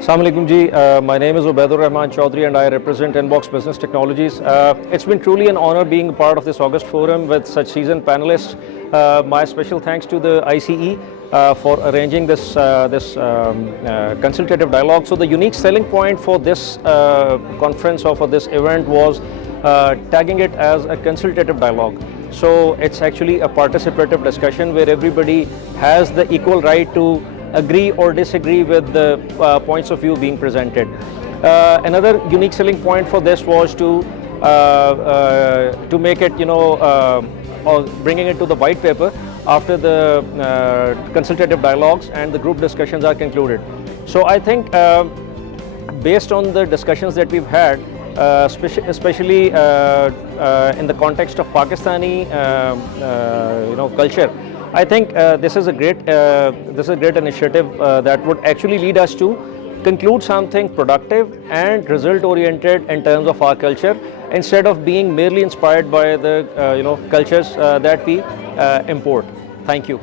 Assalamu alaikum ji. My name is Ubaid Rehman Chaudary and I represent Inbox Business Technologies. It's been truly an honor being a part of this August forum with such seasoned panelists. My special thanks to the ICE for arranging this consultative dialogue. So the unique selling point for this conference or for this event was tagging it as a consultative dialogue. So it's actually a participative discussion where everybody has the equal right to agree or disagree with the points of view being presented. Another unique selling point for this was to make it, or bringing it to the white paper after the consultative dialogues and the group discussions are concluded. So I think based on the discussions that we've had, especially in the context of Pakistani culture, I think this is a great initiative that would actually lead us to conclude something productive and result oriented in terms of our culture, instead of being merely inspired by the cultures that we import. Thank you.